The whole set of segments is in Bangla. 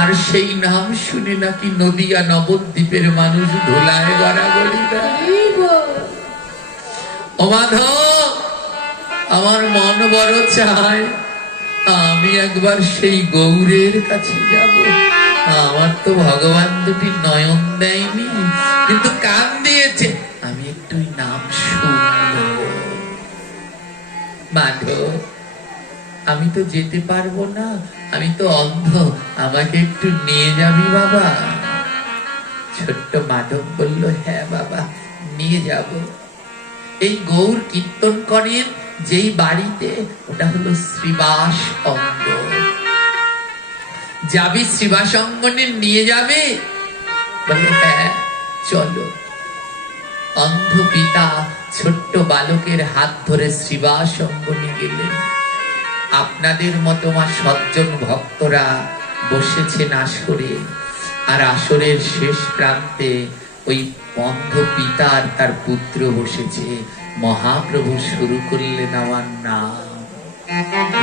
আর সেই নাম শুনে নাকি নদিয়া নবদ্বীপের মানুষ ধোলায় গড়াগড়ি দেয়। ও মাধব, আমার মন বড় চায় আমি একবার সেই গৌরের কাছে যাব। আমার তো ভগবান দুটি নয়ন দেয়নি, কিন্তু কান দিয়েছে, আমি একটু নাম শুনব। মাধব, আমি তো যেতে পারবো না, আমি তো অন্ধ, আমাকে একটু নিয়ে যাবি বাবা? ছোট্ট মাধব বলল, হ্যাঁ বাবা, নিয়ে যাব। এই গৌর কীর্তন করেন যেই বাড়িতে, ওটা হলো শ্রীবাস অঙ্গ। যাবি শ্রীবাস অঙ্গনে, নিয়ে যাবে? বলে হ্যাঁ চলো। অন্ধ পিতা ছোট্ট বালকের হাত ধরে শ্রীবাস অঙ্গনে গেলেন। আপনাদের মতো মা সজ্জন ভক্তরা বসেছেন আসরে, আর আসরের শেষ প্রান্তে ওই অন্ধ পিতা আর তার পুত্র বসেছে। মহাপ্রভু শুরু করলেন আমার নাম।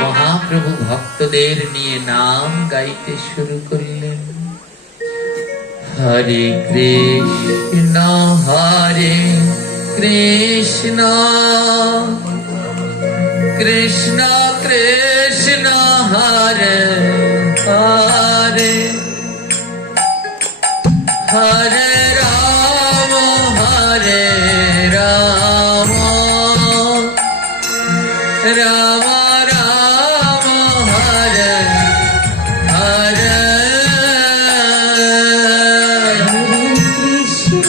মহাপ্রভু ভক্তদের নিয়ে নাম গাইতে শুরু করলেন। হরে কৃষ্ণ হরে কৃষ্ণ কৃষ্ণ কৃষ্ণ হরে হরে হরে রাম হরে রাম রাম রাম হরে হরে। কৃষ্ণ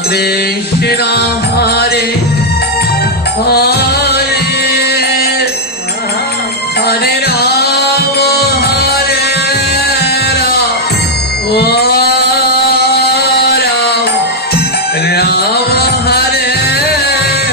কৃষ্ণ হরে হরে হরে রাম হরে রাম রাম রাম হরে হরে।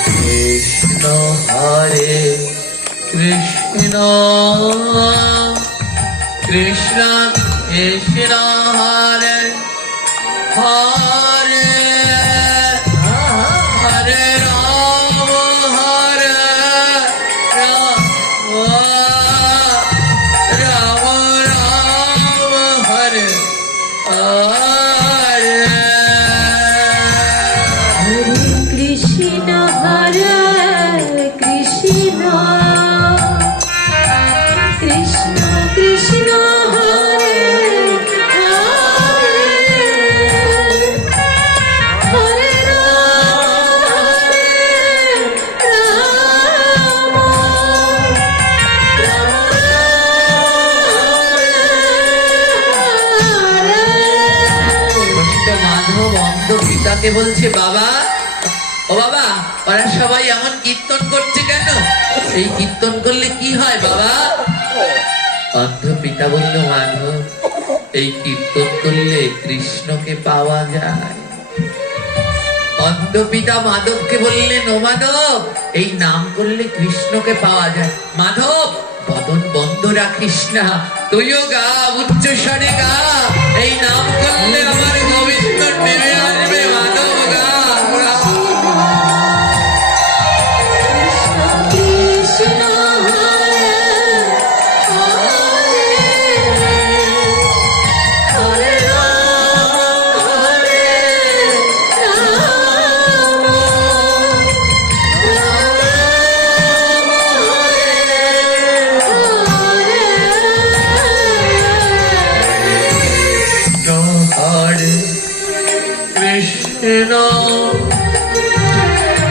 কৃষ্ণ হরে কৃষ্ণ কৃষ্ণ কৃষ্ণ হরে হরে হরে রাম মাধব অন্ধ পিতাকে বলছে, বাবা ও বাবা, ওরা সবাই এমন কীর্তন করছে কেন? এই কীর্তন করলে কি হয় বাবা? অন্ধ পিতা বলল, মাধব, এই কীর্তন করলে কৃষ্ণকে পাওয়া যায়। অন্ধ পিতা মাধবকে বললেন, ও মাধব, এই নাম করলে কৃষ্ণকে পাওয়া যায়। মাধব, বদন বন্ধ রাখিস না, তুইও গা, উচ্চ স্বরে গা, এই নাম করলে আমার গোবিন্দ নেমে আসবে। মাধব গা। কৃষ্ণ হরে হরে হরে রাম হরে রাম রাম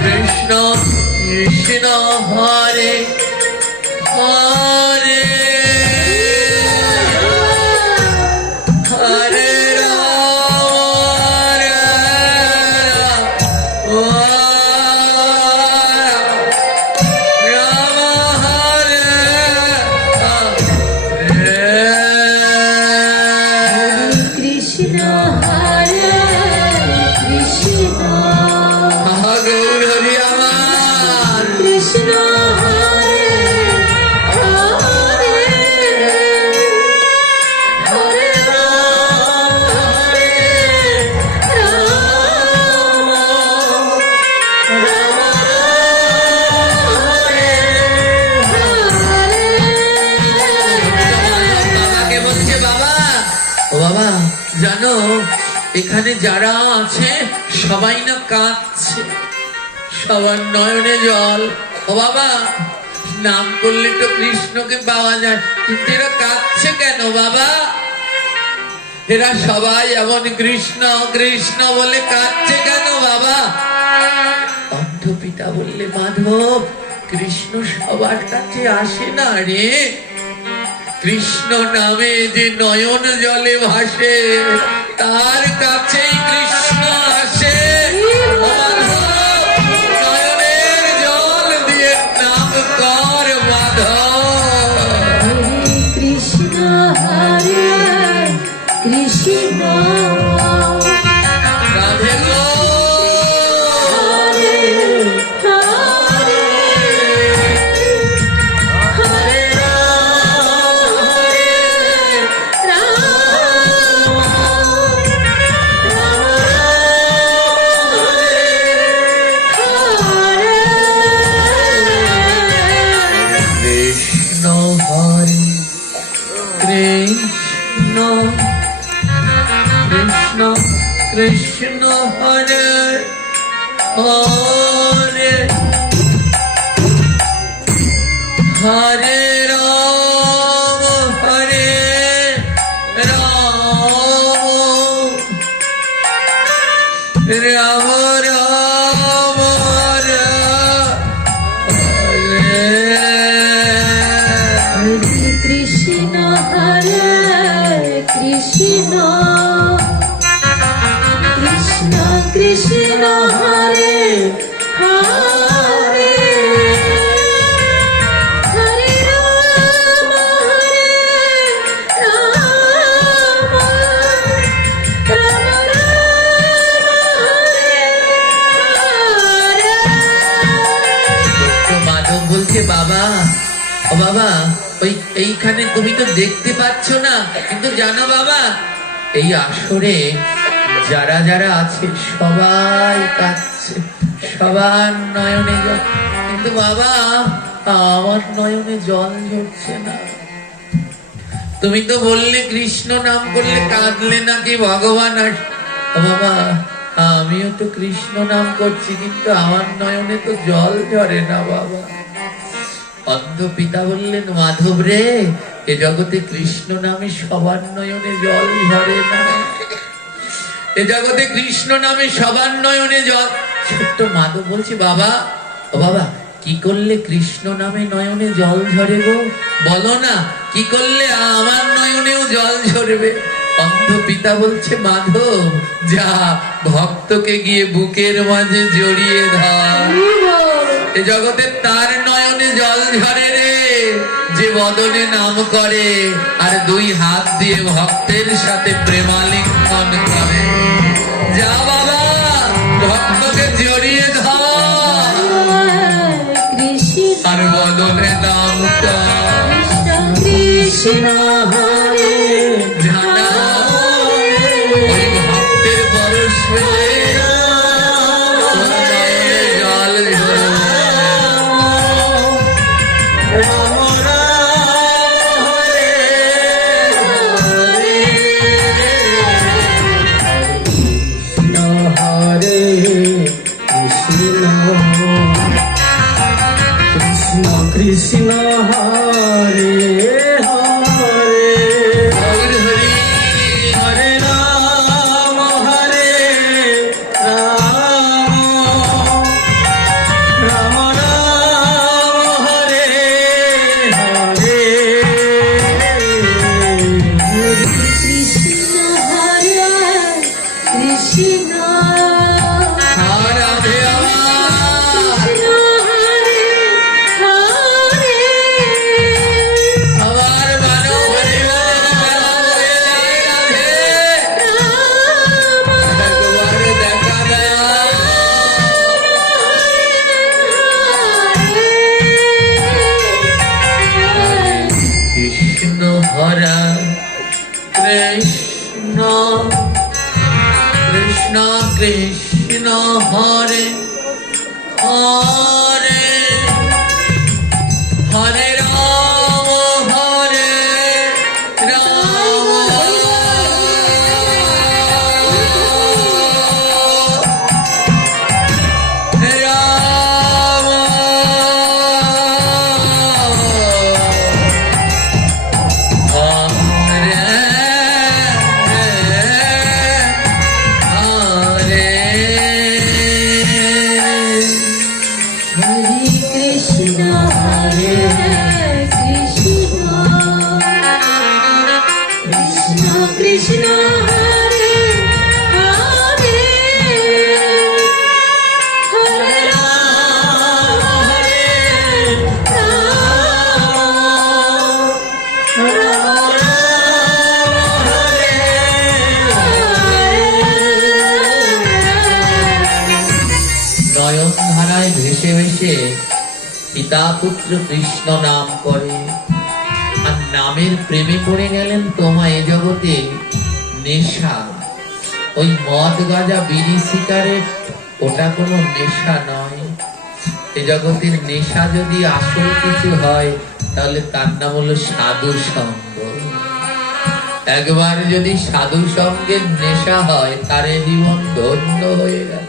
কৃষ্ণ কৃষ্ণ হরে হরে হরে রাম রাম হরে হরে কৃষ্ণ হরে কৃষ্ণ মহাগৌর হরি আমার কৃষ্ণ হরে হরে হরে রাম রাম হরে হরে বাবাকে বলছে বাবা ও বাবা জানো এখানে যারা আছে সবাই না কাঁদছে সবার নয়নে জল ও বাবা নাম করলে তো কৃষ্ণকে পাওয়া যায় কিন্তু এরা কাঁদছে কেন বাবা এরা সবাই এমন কৃষ্ণ কৃষ্ণ বলে কাঁদছে কেন বাবা অন্ধ পিতা বললে মাধব কৃষ্ণ সবার কাছে আসে না রে কৃষ্ণ নামে যে নয়ন জলে ভাসে তার কাছেই কৃষ্ণ আসে মাধব, নয়নের জল দিয়ে নাম কর মাধব হরে কৃষ্ণ হরে কৃষ্ণ রাধে গো হরে হরে হরে রাম রাম কৃষ্ণ হরে কৃষ্ণ কৃষ্ণ কৃষ্ণ হরে হরে হরে রাম রাম রাম হরে হরে কৃষ্ণ হরে কৃষ্ণ কৃষ্ণ কৃষ্ণ হরে হরে হরে রাম রাম হরে তো মাধব বলছে বাবা ও বাবা ওই এইখানে তুমি তো দেখতে পাচ্ছ না কিন্তু জানো বাবা এই আসরে যারা যারা আছে সবাই কাঁদছে সবার নয়নে জল কিন্তু বাবা আমার নয়নে জল ঝরছে না তুমি তো বললে কৃষ্ণ নাম করলে কাঁদলে নাকি ভগবান আস ও বাবা আমিও তো কৃষ্ণ নাম করছি কিন্তু আমার নয়নে তো জল ঝরে না বাবা অন্ধ পিতা বললেন মাধব রে এ জগতে কৃষ্ণ নামে সবার নয়নে জল ঝরে না এ জগতে কৃষ্ণ নামে সবার নয়নে জল ছোট্ট মাধব বলছে বাবা ও বাবা কি করলে কৃষ্ণ নামে নয়নে জল ঝরে গো বলো না কি করলে আমার নয়নেও জল ঝরবে অন্ধ পিতা বলছে মাধব যা ভক্তকে গিয়ে বুকের মাঝে জড়িয়ে ধর এ জগতে তার নয়নে জল ঝরে রে যে বদনে নাম করে আর দুই হাত দিয়ে ভক্তের সাথে প্রেমালিঙ্গন করে যা বাবা ভক্তকে জড়িয়ে ধর কৃষ্ণ আর বদনে নাম কর কৃষ্ণ হরে জানা ওই ভক্তের পরশে জল ঝরে হরে কৃষ্ণ কৃষ্ণ কৃষ্ণ হরে হরে গৌর হরি হরে রাম রাম কৃষ্ণ হরা কৃষ্ণ কৃষ্ণ কৃষ্ণ হরে হরে হরে রাম হরে রাম রাম হরে কৃষ্ণ হরে কৃষ্ণ কৃষ্ণ কৃষ্ণ হরে হরে হরে রাম হরে রাম রাম নয়ন ধারায় ভেসে ভেসে পিতা পুত্র কৃষ্ণ নাম করে আর নামের প্রেমে পড়ে গেলেন তোমা এ জগতে নেশা। ওই মদ গাঁজা বিড়ি সিগারেট ওটা কোনো নেশা নয়। এ জগতের নেশা যদি আসল কিছু হয় তাহলে তার নাম হলো সাধু সঙ্গ। একবার যদি সাধু সঙ্গের নেশা হয় তার এ জীবন ধন্য হয়ে গেল।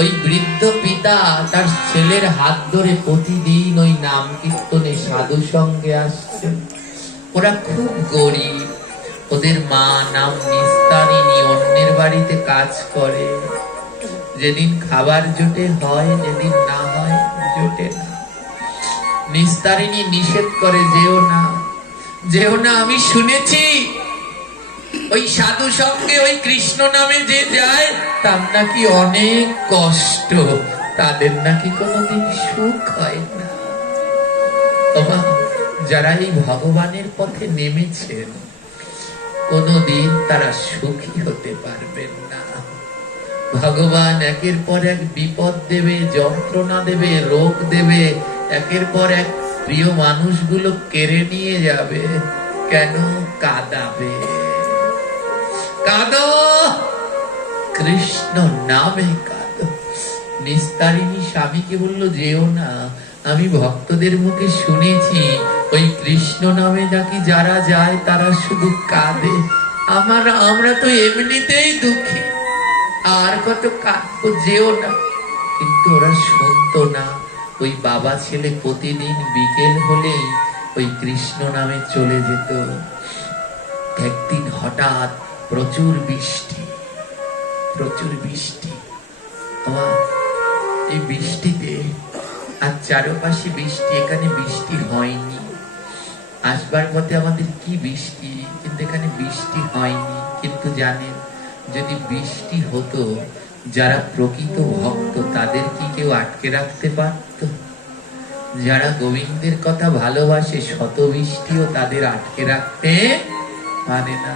ওই বৃদ্ধ পিতা তার ছেলের হাত ধরে প্রতিদিন ওই নাম কীর্তনে সাধু সঙ্গে আসছে। ওরা খুব গরিব, ওদের মা নাম নিস্তারিণী, অন্যের বাড়িতে কাজ করে। যেদিন খাবার জোটে হয়, যেদিন না হয় জোটে না। নিস্তারিণী নিষেধ করে, যেও না যেও না, আমি শুনেছি ওই সাধু সঙ্গে ওই কৃষ্ণ নামে যে যায় তার নাকি অনেক কষ্ট, তাদের নাকি কোনোদিন সুখ হয় না। বাবা, যারা এই ভগবানের পথে নেমেছেন কোনোদিন তারা সুখী হতে পারবেন না। ভগবান একের পর এক বিপদ দেবে, যন্ত্রণা দেবে, রোগ দেবে, একের পর এক প্রিয় মানুষগুলো কেড়ে নিয়ে যাবে। কেন? কাঁদাবে। কাঁদো, কৃষ্ণ নামে কাঁদো। নিস্তারিণী স্বামীকে বললো, যেও না, আমি ভক্তদের মুখে শুনেছি ওই কৃষ্ণ নামে নাকি যারা যায় তারা শুধু কাঁদে। আমরা তো এমনিতেই দুঃখী, আর কত কাঁদবো, যেও না। কিন্তু ওরা শুনতো না। ওই বাবা ছেলে প্রতিদিন বিকেল হলেই ওই কৃষ্ণ নামে চলে যেত। একদিন হঠাৎ প্রচুর বৃষ্টি, প্রচুর বৃষ্টি। এই বৃষ্টিতে আর চারপাশে বৃষ্টি, এখানে বৃষ্টি হয়নি। আসবার পথে আমাদের কি বৃষ্টি, কিন্তু এখানে বৃষ্টি হয়নি। কিন্তু জানেন, যদি বৃষ্টি হতো, যারা প্রকৃত ভক্ত তাদের কি কেউ আটকে রাখতে পারত? যারা গোবিন্দের কথা ভালোবাসে শত বৃষ্টিও তাদের আটকে রাখতে পারে না।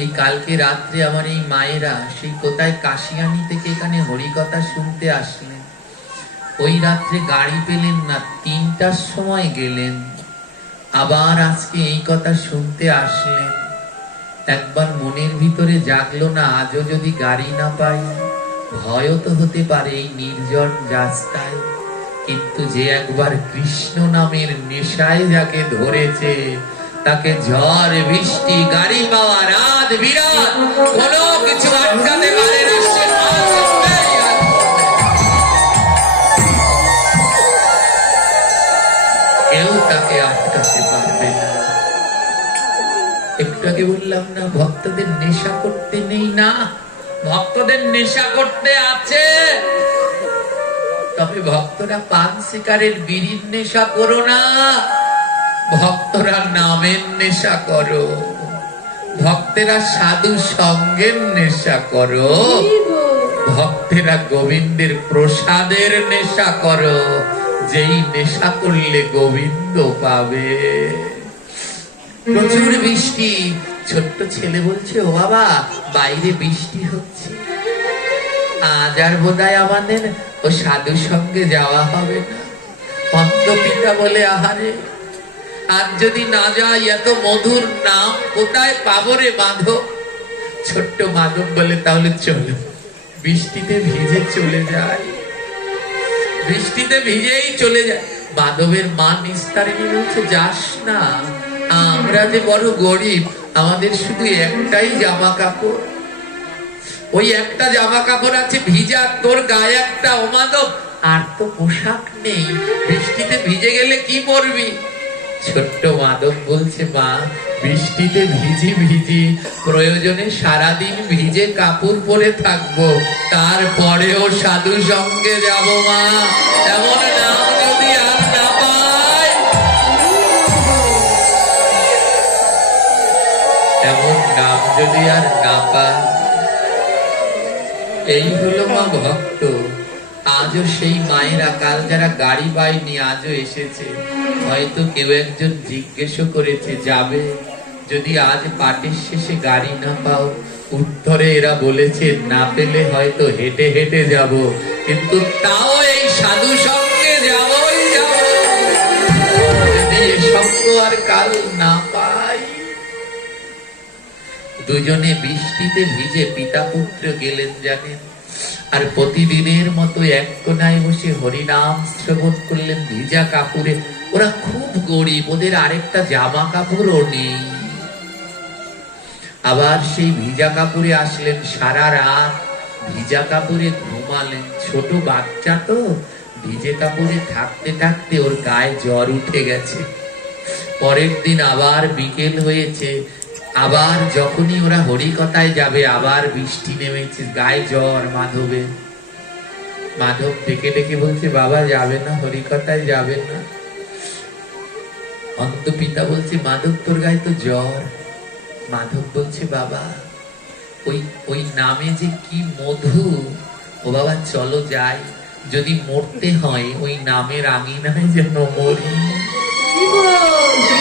এই কালকে রাত্রে আমার এই মায়েরা সেই কোথায় কাশিয়ানি থেকে এখানে হরিকথা শুনতে আসলেন। ওই রাত্রে গাড়ি পেলেন না, 3টার সময় গেলেন। আবার আজকে এই কথা শুনতে আসলেন। একবার মনের ভিতরে জাগলো না, আজও যদি গাড়ি না পাই? ভয়ও তো হতে পারে এই নির্জন রাস্তায়। কিন্তু যে একবার কৃষ্ণ নামের নেশায় যাকে ধরেছে, তাকে ঝড় বৃষ্টি গাড়ি পাওয়া রাত বিরাত কোনো কিছু আটকাতে পারে না। সে আসবেই আসবে। কেউ তাকে আটকাতে পারবে না। একটু আগে বললাম না, ভক্তদের নেশা করতে নেই না, ভক্তদের নেশা করতে আছে। তবে ভক্তরা পান সিগারেট বিড়ির নেশা করো না, ভক্তরা নামের নেশা করো। ভক্তেরা সাধু সঙ্গের নেশা করো। ভক্তেরা গোবিন্দের প্রসাদের নেশা করো। যেই নেশা করলে গোবিন্দ পাবে। প্রচুর বৃষ্টি। ছোট্ট ছেলে বলছে, ও বাবা, বাইরে বৃষ্টি হচ্ছে, আজ আর বোধহয় আমাদের ও সাধু সঙ্গে যাওয়া হবে না। অন্ধ পিতা বলে, আহারে আজ যদি না যাই এত মধুর নাম কোথায় পাবো রে মাধব? ছোট্ট মাধব বলে, তাহলে চলো বৃষ্টিতে ভিজে চলে যাই। বৃষ্টিতে ভিজেই চলে যায়। মাধবের মা নিস্তারিণী বলছে, যাস না, আমরা যে বড় গরিব, আমাদের শুধু একটাই জামা কাপড়, ওই একটা জামা কাপড় আছে ভিজা, তোর গায়ে একটা, ও মাধব আর তো পোশাক নেই, বৃষ্টিতে ভিজে গেলে কি পরবি? ছোট্ট মাধব বলছে, মা বৃষ্টিতে ভিজি ভিজি প্রয়োজনে সারাদিন ভিজে কাপড় পরে থাকবো, তারপরেও সাধু সঙ্গে যাব মা। এমন নাম যদি আর না পাই, এমন নাম যদি আর না পাই। এই হলো মা ভক্ত। আজও সেই মায়েরা, কাল যারা গাড়ি পায়নি আজও এসেছে। হয়তো কেউ একজন জিজ্ঞেসও করেছে, যাবে? যদি আজ পাটের শেষে গাড়ি না পাও, উত্তরে এরা বলেছে, না পেলে হয়তো হেঁটে হেঁটে যাব, কিন্তু তাও এই সাধু সঙ্গে যাবই যাব। যদি এ সঙ্গ আর কাল না পাই। দুজনে বৃষ্টিতে ভিজে পিতা পুত্র গেলেন জানেন, আর প্রতিদিনের মতো এক কোনায় বসে হরিনাম শ্রবণ করলেন ভিজা কাপড়ে। ওরা খুব গরিব, ওদের আরেকটা জামা কাপড়ও নেই। আবার সেই ভিজা কাপড়ে আসলেন, সারা রাত ভিজা কাপড়ে ঘুমালেন। ছোট বাচ্চা তো, ভিজে কাপড়ে থাকতে থাকতে ওর গায়ে জ্বর উঠে গেছে। পরের দিন আবার বিকেল হয়েছে, আবার যখনই ওরা হরিকথায় যাবে, আবার বৃষ্টি নেমেছে, গায়ে জ্বর মাধবের। মাধব ডেকে ডেকে বলছে, বাবা যাবে না, হরিকথায় যাবে না? অন্ত পিতা বলছে, মাধব তোর গায়ে তো জ্বর। মাধব বলছে, বাবা ওই নামে যে কি মধু, ও বাবা চলো যাই, যদি মরতে হয় ওই নামের আঙিনায় যেন মরি।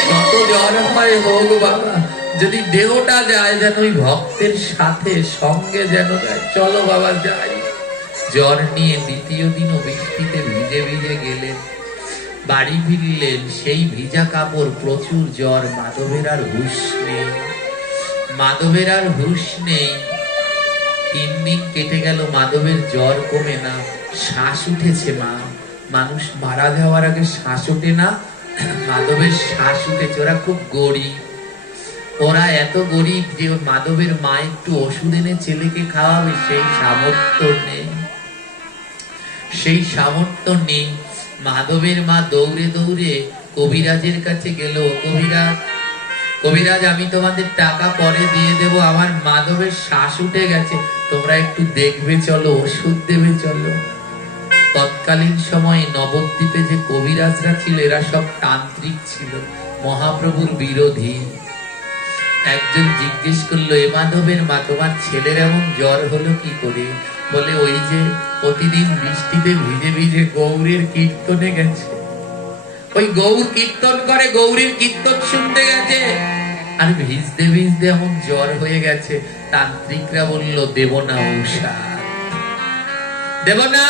কত জ্বর হয় হোক বাবা, যদি দেহটা যায় যেন ওই ভক্তের সাথে সঙ্গে যেন যায়, চলো বাবা যাই। জ্বর নিয়ে দ্বিতীয় দিনও বৃষ্টিতে ভিজে ভিজে গেলেন। বাড়ি ফিরলেন, সেই ভিজা কাপড়, প্রচুর জ্বর। মাধবের আর হুঁশ নেই, মাধবের আর হুঁশ নেই। 3 দিন কেটে গেল, মাধবের জ্বর কমে না, শ্বাস উঠেছে। মানুষ মারা যাওয়ার আগে শ্বাস ওঠে না, মাধবের শ্বাস উঠেছে। ওরা খুব গরিব, ওরা এত গরিব যে মাধবের মা একটু ওষুধ এনে ছেলেকে খাওয়াবে সেই সামর্থ্য নেই, সেই সামর্থ্য নেই। মাধবের মা দৌড়ে দৌড়ে কবিরাজের কাছে গেল, কবিরাজ আমি তোমাদের টাকা পরে দিয়ে দেব, আমার মাধবের শ্বাস উঠে গেছে, তোমরা একটু দেখবে চলো, ওষুধ দেবে চলো। তৎকালীন সময়ে নবদ্বীপে যে কবিরাজরা ছিল, এরা সব তান্ত্রিক ছিল, মহাপ্রভুর বিরোধী। একজন জিজ্ঞেস করলো, এ মাধবের মা, তোমার ছেলের এমন জ্বর হলো কি করে? বলে, ওই যে প্রতিদিন বৃষ্টিতে ভিজে ভিজে গৌরীর কীর্তনে গেছে, ওই গৌর কীর্তন করে, গৌরীর কীর্তন শুনতে গেছে, আর ভিজতে ভিজতে এমন জ্বর হয়ে গেছে। তান্ত্রিকরা বলল, দেব না ঔষধ, দেব না।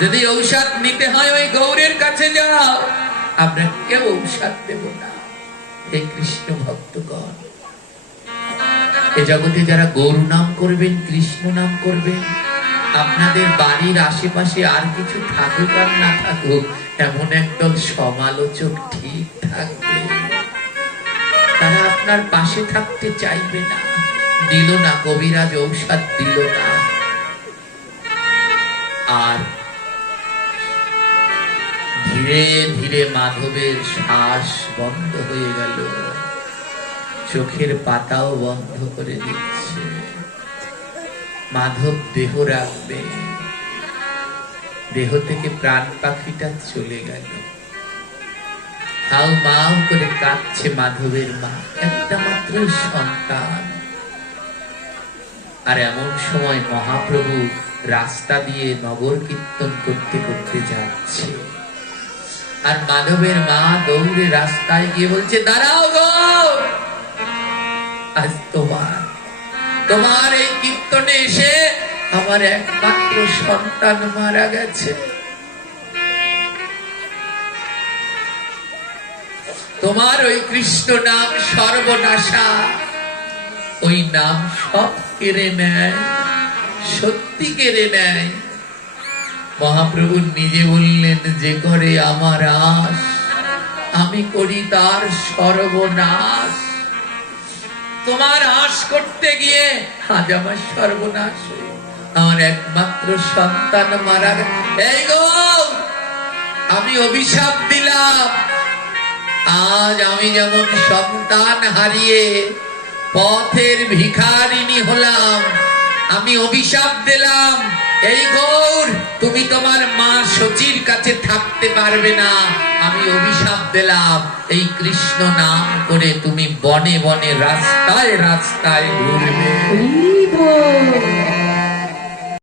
যদি ঔষধ নিতে হয় ওই গৌরের কাছে যাও, আমরা কেউ ঔষধ দেব না। হে কৃষ্ণ ভক্তগণ, এ জগতে যারা গৌর নাম করবেন, কৃষ্ণ নাম করবেন, আপনাদের বাড়ির আশেপাশে আর কিছু থাকুক আর না থাকুক, এমন একদল সমালোচক ঠিক থাকবে, তারা আপনার পাশে থাকতে চাইবে না। দিল না, কবিরাজ ঔষধ দিল না। আর ধীরে ধীরে মাধবের শ্বাস বন্ধ হয়ে গেল, চোখের পাতাও বন্ধ করে দিচ্ছে। মাধব দেহ রাখবে, দেহ থেকে প্রাণ পাখিটা চলে গেল। হাউ মাউ করে কাঁদছে মাধবের মা, একটা মাত্র সন্তান। আর এমন সময় মহাপ্রভু রাস্তা দিয়ে নগর কীর্তন করতে করতে যাচ্ছে, আর মাধবের মা দৌড়ে রাস্তায় গিয়ে বলছে, দাঁড়াও গো, আজ তোমার এই কীর্তনে এসে আমার একমাত্র সন্তান মারা গেছে। তোমার ওই কৃষ্ণ নাম সর্বনাশা, ওই নাম সব কেড়ে নেয়, সত্যি কেড়ে নেয়। মহাপ্রভু নিজে বললেন, যে করে আমার আশ আমি করি তার সর্বনাশ। তোমার আশ করতে গিয়ে আজ আমার সর্বনাশ হয়ে আমার একমাত্র সন্তান মারা গেল। এই গো, আমি অভিশাপ দিলাম, আজ আমি যেমন সন্তান হারিয়ে পথের ভিখারিণী হলাম, আমি অভিশাপ দিলাম, এই গৌর তুমি তোমার মা সচির কাছে থাকতে পারবে না। আমি অভিশাপ দিলাম, এই কৃষ্ণ নাম করে তুমি বনে বনে রাস্তায় রাস্তায় ঘুরবে। হরি বল।